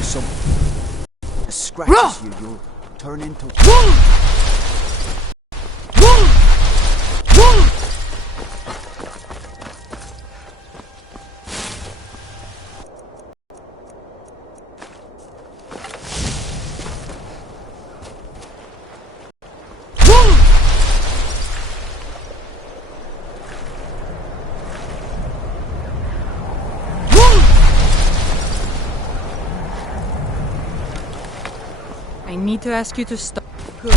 there's some scratches you, you'll turn into. I need to ask you to stop. Good.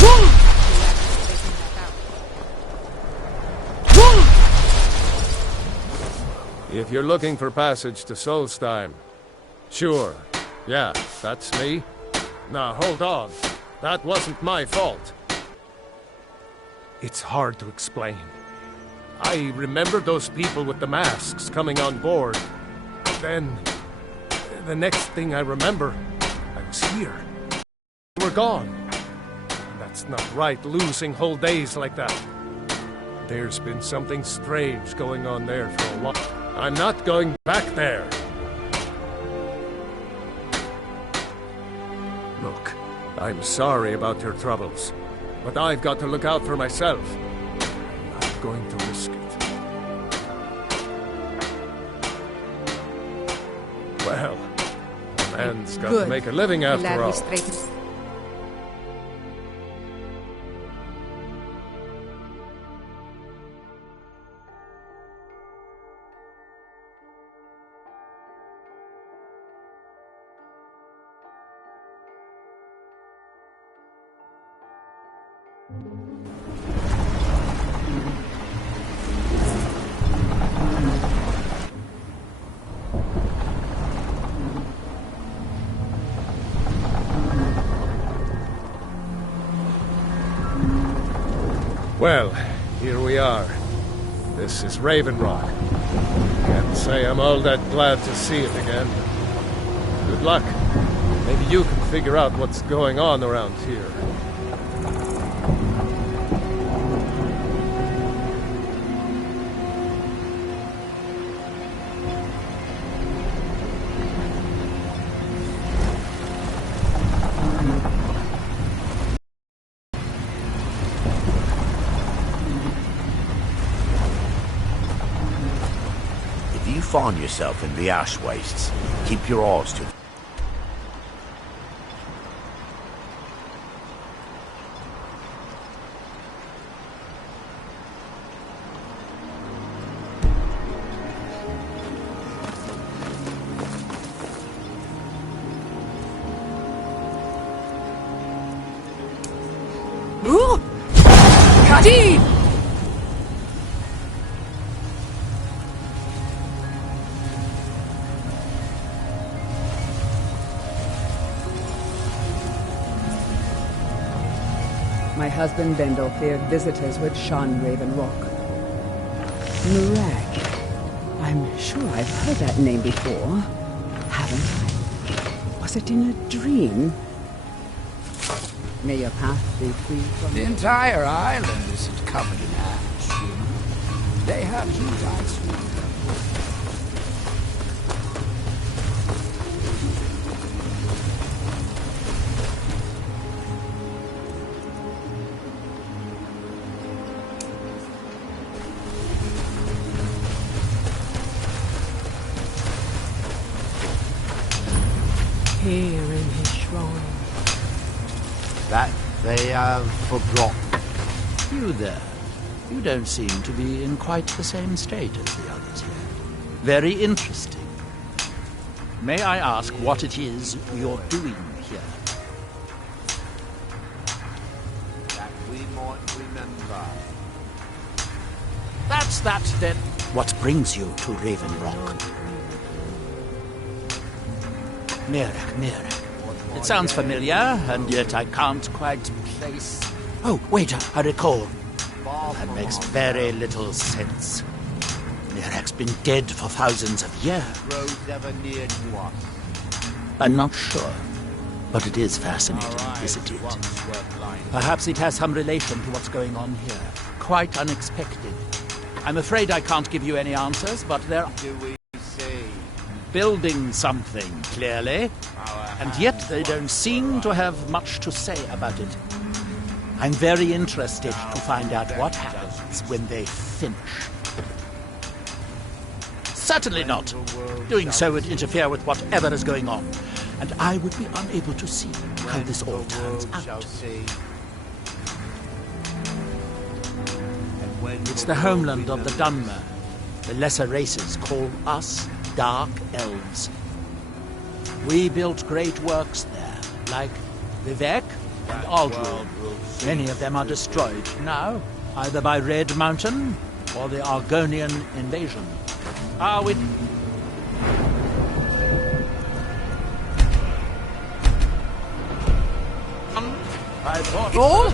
If you're looking for passage to Solstheim, sure. Yeah, that's me. Now, hold on. That wasn't my fault. It's hard to explain. I remember those people with the masks coming on board. Then, the next thing I remember, I was here. We're gone. That's not right, losing whole days like that. There's been something strange going on there for a while. I'm not going back there. Look, I'm sorry about your troubles, but I've got to look out for myself. I'm not going to risk it. Well, a man's got to make a living after all. Well, here we are. This is Raven Rock. Can't say I'm all that glad to see it again. Good luck. Maybe you can figure out what's going on around here. If you find yourself in the ash wastes, keep your eyes to... Kadi! My husband Bendel feared visitors would shun Raven Rock. Murag. I'm sure I've heard that name before, haven't I? Was it in a dream? May your path be free from... The entire island isn't covered in ash, you know. They have huge ice cream. Here in his shrine. That they have forgotten. You there. You don't seem to be in quite the same state as the others here. Very interesting. May I ask what it is you're doing here? That we might remember. That's that, then. What brings you to Raven Rock? Murag. It sounds familiar, and yet I can't quite place... Oh, wait, I recall. That makes very little sense. Murag's been dead for thousands of years. I'm not sure, but it is fascinating, isn't it? Perhaps it has some relation to what's going on here. Quite unexpected. I'm afraid I can't give you any answers, but there... building something, clearly. And yet they don't seem to have much to say about it. I'm very interested to find out what happens when they finish. Certainly not. Doing so would interfere with whatever is going on, and I would be unable to see how this all turns out. It's the homeland of the Dunmer. The lesser races call us Dark Elves. We built great works there, like Vivek and Aldwood. Many of them are destroyed now, either by Red Mountain or the Argonian invasion. Are we... I thought... All?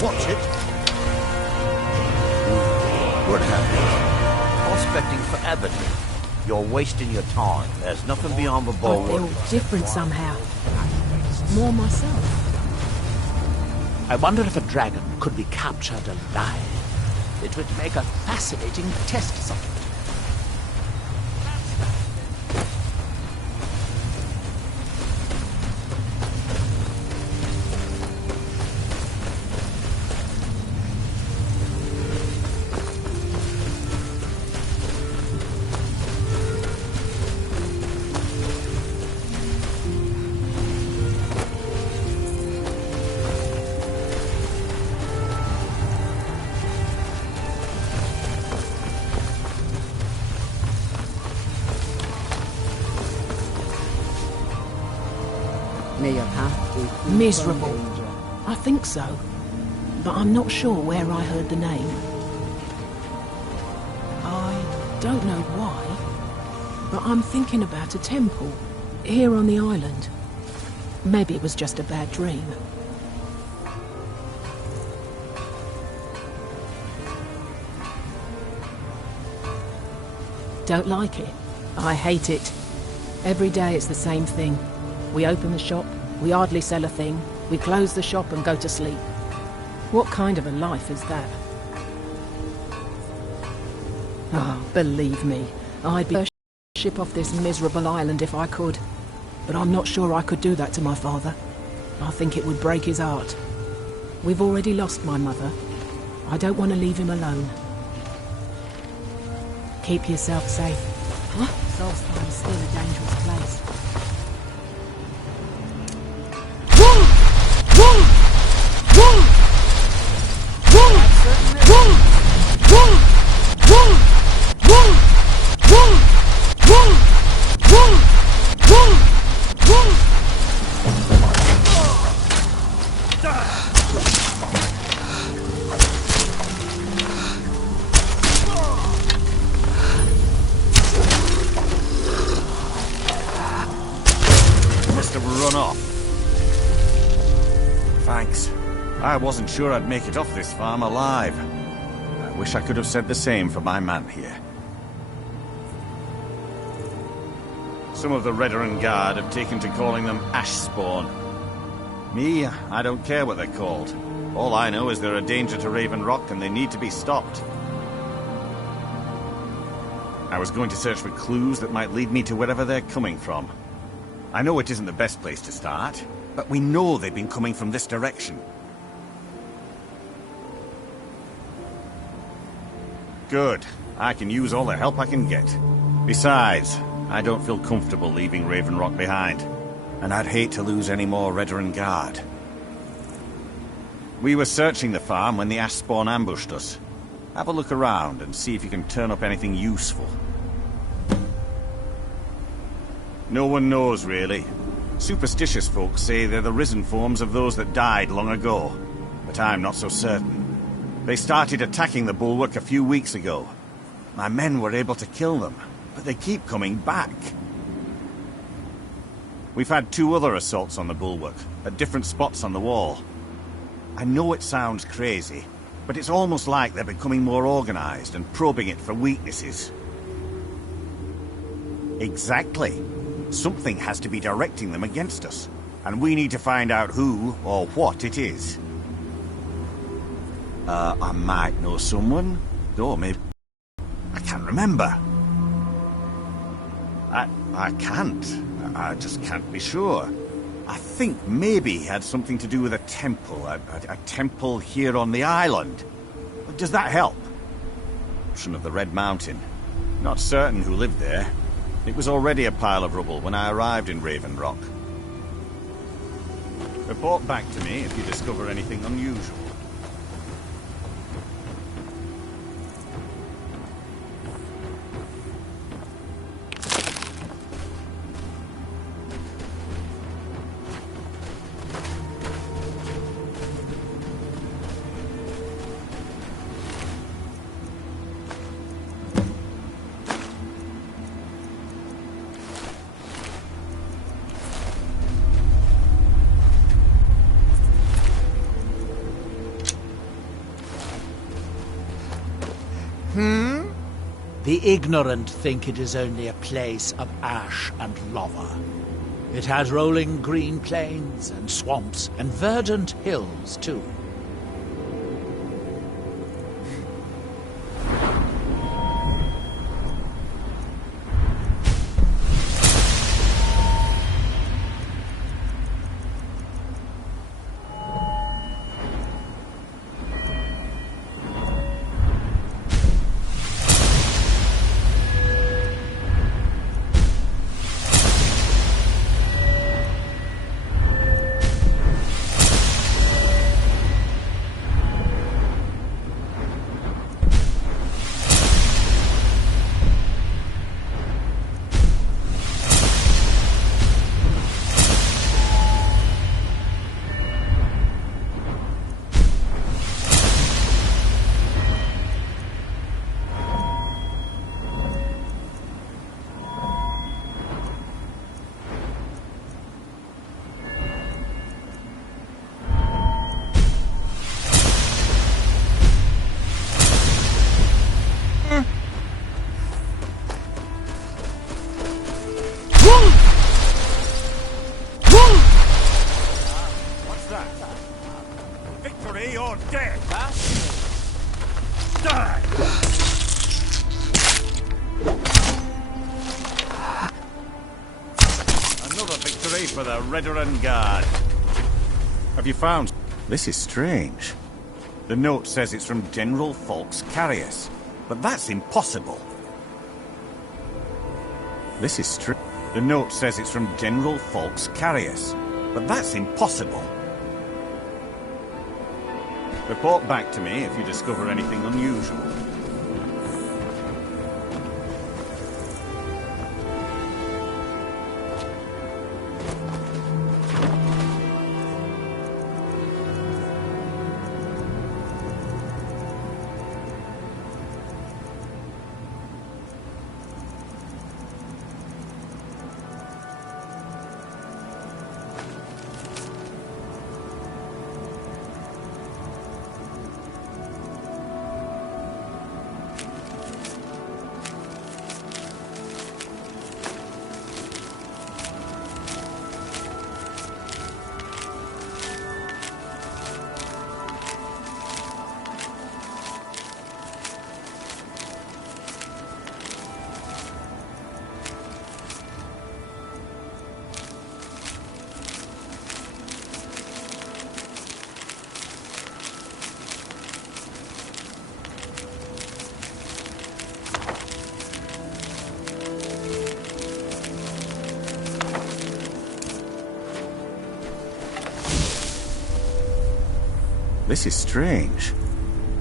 Watch it. Good happening. Prospecting for evidence. You're wasting your time. There's nothing beyond the I bulwark. feel different somehow. More myself. I wonder if a dragon could be captured alive. It would make a fascinating test subject. May your path be free Miserable. from danger. I think so. But I'm not sure where I heard the name. I don't know why, but I'm thinking about a temple here on the island. Maybe it was just a bad dream. Don't like it. I hate it. Every day it's the same thing. We open the shop, we hardly sell a thing, we close the shop and go to sleep. What kind of a life is that? Oh, believe me, I'd be a ship off this miserable island if I could. But I'm not sure I could do that to my father. I think it would break his heart. We've already lost my mother. I don't want to leave him alone. Keep yourself safe. Huh? Solstheim's still a dangerous place. Must have run off. Thanks. I wasn't sure I'd make it off this farm alive. I wish I could have said the same for my man here. Some of the Redoran Guard have taken to calling them ash spawn. Me, I don't care what they're called. All I know is they're a danger to Raven Rock and they need to be stopped. I was going to search for clues that might lead me to wherever they're coming from. I know it isn't the best place to start, but we know they've been coming from this direction. Good. I can use all the help I can get. Besides, I don't feel comfortable leaving Raven Rock behind, and I'd hate to lose any more Redoran Guard. We were searching the farm when the ash spawn ambushed us. Have a look around and see if you can turn up anything useful. No one knows, really. Superstitious folks say they're the risen forms of those that died long ago, but I'm not so certain. They started attacking the bulwark a few weeks ago. My men were able to kill them, but they keep coming back. We've had 2 other assaults on the bulwark, at different spots on the wall. I know it sounds crazy, but it's almost like they're becoming more organized and probing it for weaknesses. Exactly. Something has to be directing them against us, and we need to find out who or what it is. I might know someone, or maybe... I can't remember. I can't. I just can't be sure. I think maybe he had something to do with a temple. A temple here on the island. Does that help? Son of the Red Mountain. Not certain who lived there. It was already a pile of rubble when I arrived in Raven Rock. Report back to me if you discover anything unusual. The ignorant think it is only a place of ash and lava. It has rolling green plains and swamps and verdant hills, too. For the Redoran Guard. Have you found... This is strange. The note says it's from General Folks Carius, but that's impossible. This is strange. The note says it's from General Folks Carius, but that's impossible. Report back to me if you discover anything unusual. This is strange.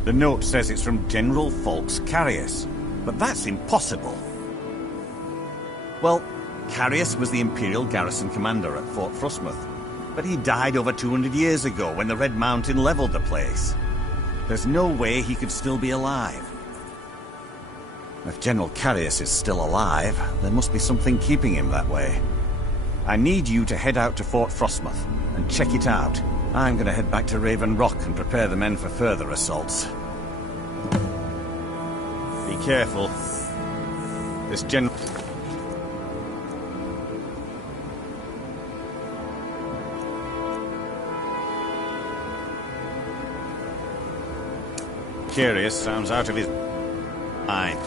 The note says it's from General Folks Carius, but that's impossible. Well, Carius was the Imperial garrison commander at Fort Frostmoth, but he died over 200 years ago when the Red Mountain leveled the place. There's no way he could still be alive. If General Carius is still alive, there must be something keeping him that way. I need you to head out to Fort Frostmoth and check it out. I'm gonna head back to Raven Rock and prepare the men for further assaults. Be careful. This gen... Curious sounds out of his mind.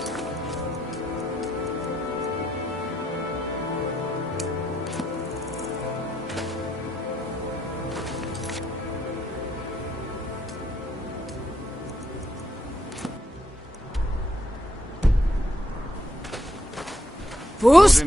Fools!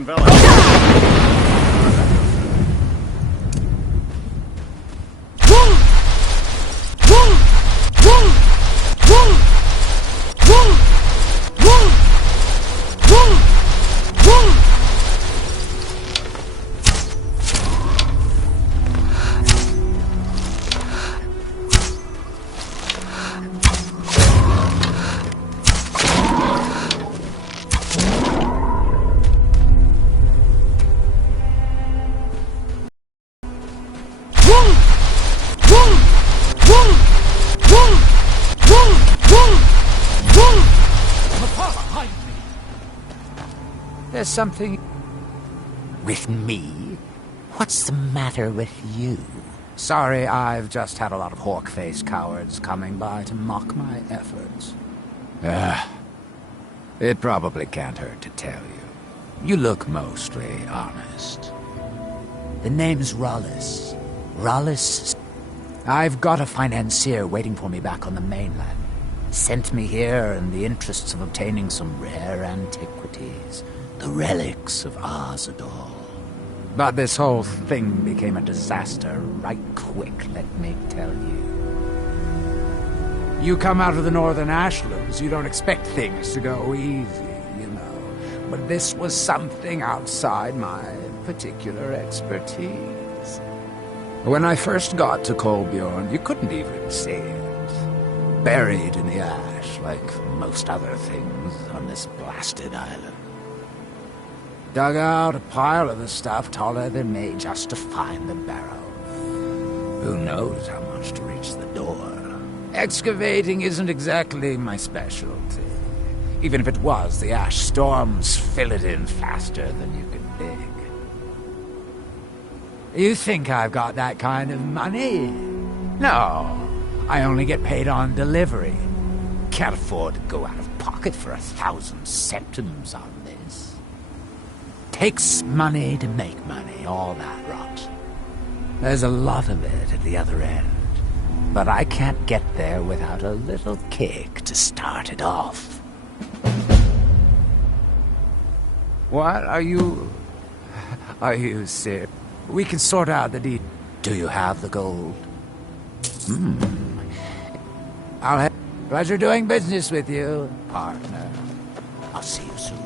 There's something... With me? What's the matter with you? Sorry, I've just had a lot of hawk-faced cowards coming by to mock my efforts. It probably can't hurt to tell you. You look mostly honest. The name's Rollis. Rollis... I've got a financier waiting for me back on the mainland. Sent me here in the interests of obtaining some rare antiquities. The relics of Arzador. But this whole thing became a disaster right quick, let me tell you. You come out of the northern ashlands, you don't expect things to go easy, you know. But this was something outside my particular expertise. When I first got to Kolbjorn, you couldn't even see it. Buried in the ash, like most other things on this blasted island. Dug out a pile of the stuff taller than me just to find the barrow. Who knows how much to reach the door? Excavating isn't exactly my specialty. Even if it was, the ash storms fill it in faster than you can dig. You think I've got that kind of money? No, I only get paid on delivery. Can't afford to go out of pocket for 1,000 centimes on this. Takes money to make money, all that rot. There's a lot of it at the other end, but I can't get there without a little kick to start it off. What are you serious? We can sort out the deed. Do you have the gold? I'll have pleasure doing business with you, partner. I'll see you soon.